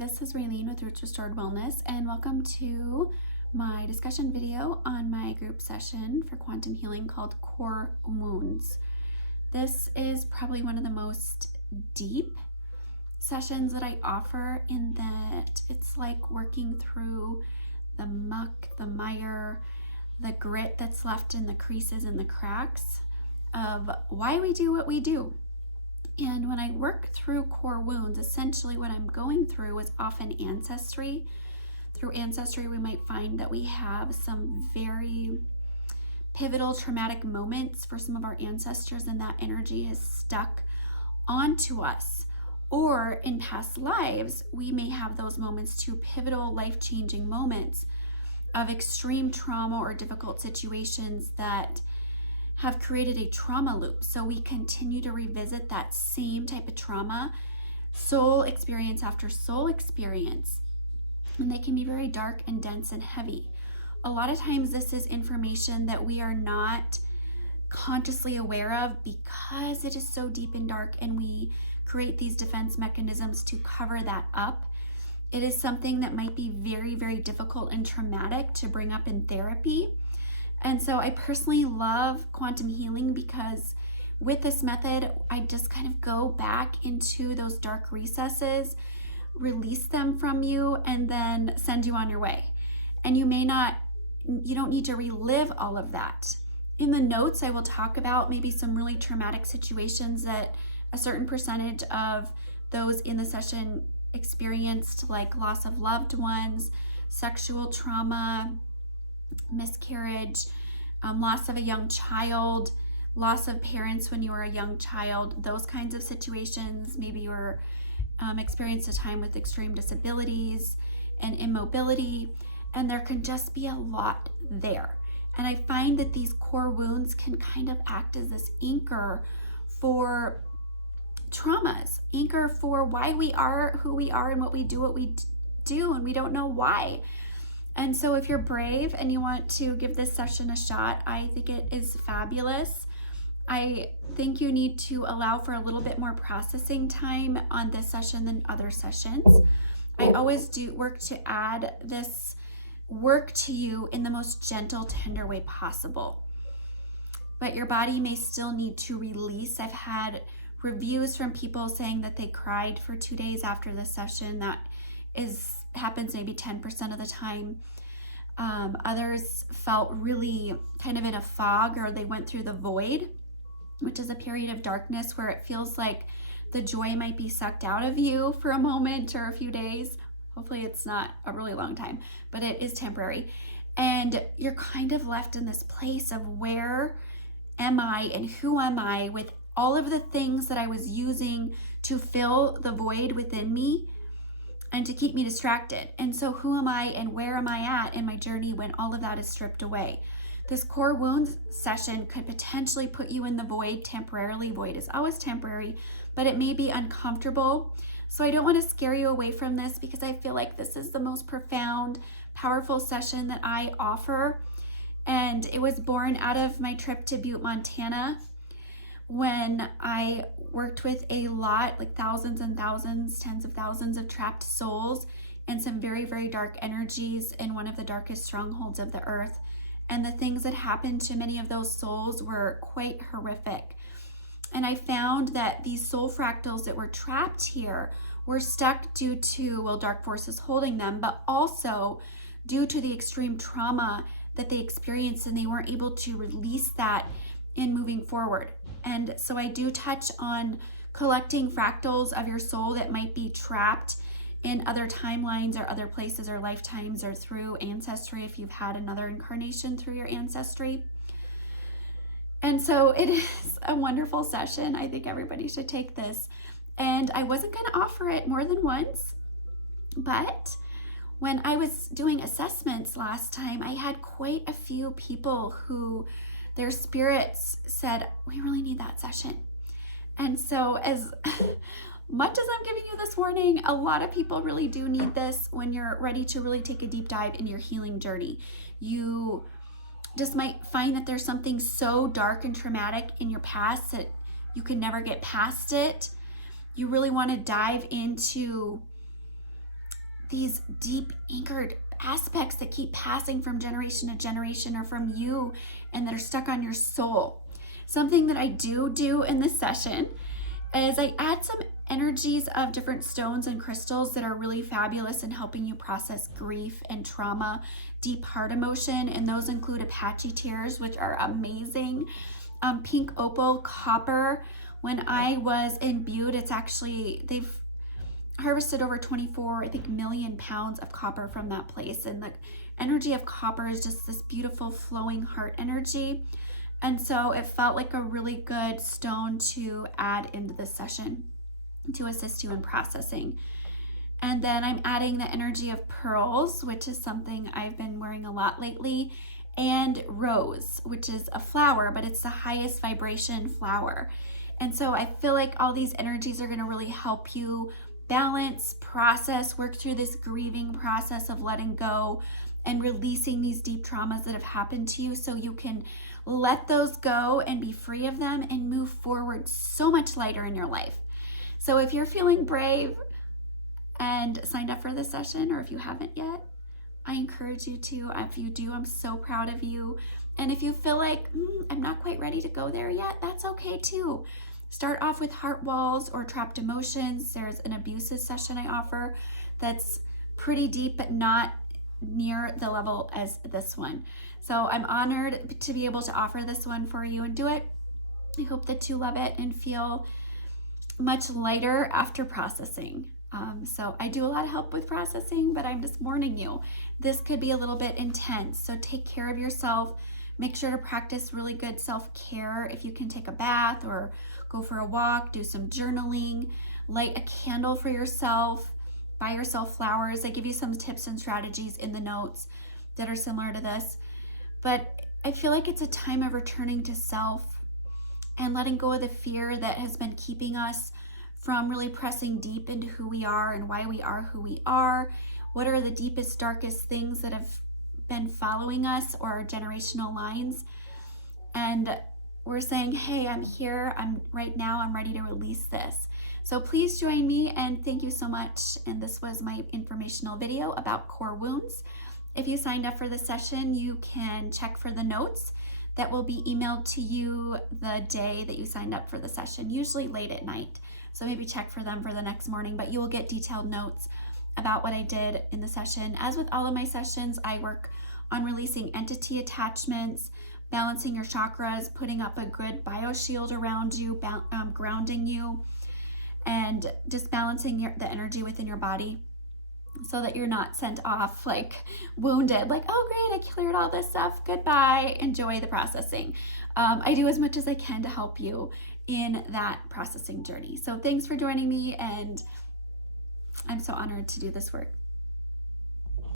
this is Raylene with Roots Restored Wellness, and welcome to my discussion video on my group session for quantum healing called Core Wounds. This is probably one of the most deep sessions that I offer, in that it's like working through the muck, the mire, the grit that's left in the creases and the cracks of why we do what we do. And when I work through core wounds, essentially what I'm going through is often ancestry. Through ancestry, we might find that we have some very pivotal traumatic moments for some of our ancestors, and that energy is stuck onto us. Or in past lives, we may have those moments too, pivotal, life-changing moments of extreme trauma or difficult situations that have created a trauma loop. So we continue to revisit that same type of trauma, soul experience after soul experience. And they can be very dark and dense and heavy. A lot of times this is information that we are not consciously aware of because it is so deep and dark, and we create these defense mechanisms to cover that up. It is something that might be very, very difficult and traumatic to bring up in therapy. And so I personally love quantum healing because with this method, I just kind of go back into those dark recesses, release them from you, and then send you on your way. And you don't need to relive all of that. In the notes, I will talk about maybe some really traumatic situations that a certain percentage of those in the session experienced, like loss of loved ones, sexual trauma, miscarriage, loss of a young child, loss of parents when you were a young child, those kinds of situations. Maybe you were experienced a time with extreme disabilities and immobility, and there can just be a lot there. And I find that these core wounds can kind of act as this anchor for traumas, anchor for why we are who we are and what we do, and we don't know why. And so if you're brave and you want to give this session a shot, I think it is fabulous. I think you need to allow for a little bit more processing time on this session than other sessions. I always do work to add this work to you in the most gentle, tender way possible. But your body may still need to release. I've had reviews from people saying that they cried for 2 days after the session. That happens maybe 10% of the time. Others felt really kind of in a fog, or they went through the void, which is a period of darkness where it feels like the joy might be sucked out of you for a moment or a few days. Hopefully it's not a really long time, but it is temporary. And you're kind of left in this place of where am I and who am I, with all of the things that I was using to fill the void within me and to keep me distracted. And so who am I and where am I at in my journey when all of that is stripped away? This core wounds session could potentially put you in the void temporarily. Void is always temporary, but it may be uncomfortable. So I don't want to scare you away from this, because I feel like this is the most profound, powerful session that I offer. And it was born out of my trip to Butte, Montana, when I worked with a lot, like thousands and thousands, tens of thousands of trapped souls and some very, very dark energies in one of the darkest strongholds of the earth. And the things that happened to many of those souls were quite horrific. And I found that these soul fractals that were trapped here were stuck due to, dark forces holding them, but also due to the extreme trauma that they experienced, and they weren't able to release that in moving forward. And so I do touch on collecting fractals of your soul that might be trapped in other timelines or other places or lifetimes, or through ancestry if you've had another incarnation through your ancestry. And so it is a wonderful session. I think everybody should take this. And I wasn't going to offer it more than once, but when I was doing assessments last time, I had quite a few people who their spirits said, we really need that session. And so as much as I'm giving you this warning, a lot of people really do need this when you're ready to really take a deep dive in your healing journey. You just might find that there's something so dark and traumatic in your past that you can never get past it. You really want to dive into these deep anchored aspects that keep passing from generation to generation or from you and that are stuck on your soul. Something that I do in this session is I add some energies of different stones and crystals that are really fabulous in helping you process grief and trauma, deep heart emotion, and those include Apache tears, which are amazing, pink opal, copper. When I was in Butte, it's actually, they've harvested over 24, I think, million pounds of copper from that place. And the energy of copper is just this beautiful flowing heart energy. And so it felt like a really good stone to add into this session to assist you in processing. And then I'm adding the energy of pearls, which is something I've been wearing a lot lately, and rose, which is a flower, but it's the highest vibration flower. And so I feel like all these energies are going to really help you balance, process, work through this grieving process of letting go and releasing these deep traumas that have happened to you so you can let those go and be free of them and move forward so much lighter in your life. So if you're feeling brave and signed up for this session, or if you haven't yet, I encourage you to. If you do, I'm so proud of you. And if you feel like, I'm not quite ready to go there yet, that's okay too. Start off with heart walls or trapped emotions. There's an abusive session I offer that's pretty deep, but not near the level as this one. So I'm honored to be able to offer this one for you and do it. I hope that you love it and feel much lighter after processing. So I do a lot of help with processing, but I'm just warning you, this could be a little bit intense. So take care of yourself. Make sure to practice really good self-care. If you can take a bath or go for a walk, do some journaling, light a candle for yourself, buy yourself flowers. I give you some tips and strategies in the notes that are similar to this. But I feel like it's a time of returning to self and letting go of the fear that has been keeping us from really pressing deep into who we are and why we are who we are. What are the deepest, darkest things that have been following us or our generational lines? And we're saying, hey, I'm here. Right now, I'm ready to release this. So please join me, and thank you so much. And this was my informational video about core wounds. If you signed up for the session, you can check for the notes that will be emailed to you the day that you signed up for the session, usually late at night. So maybe check for them for the next morning, but you will get detailed notes about what I did in the session. As with all of my sessions, I work on releasing entity attachments, balancing your chakras, putting up a good bioshield around you, grounding you, and just balancing the energy within your body so that you're not sent off like wounded, like, oh great, I cleared all this stuff, goodbye, enjoy the processing. I do as much as I can to help you in that processing journey. So thanks for joining me, and I'm so honored to do this work.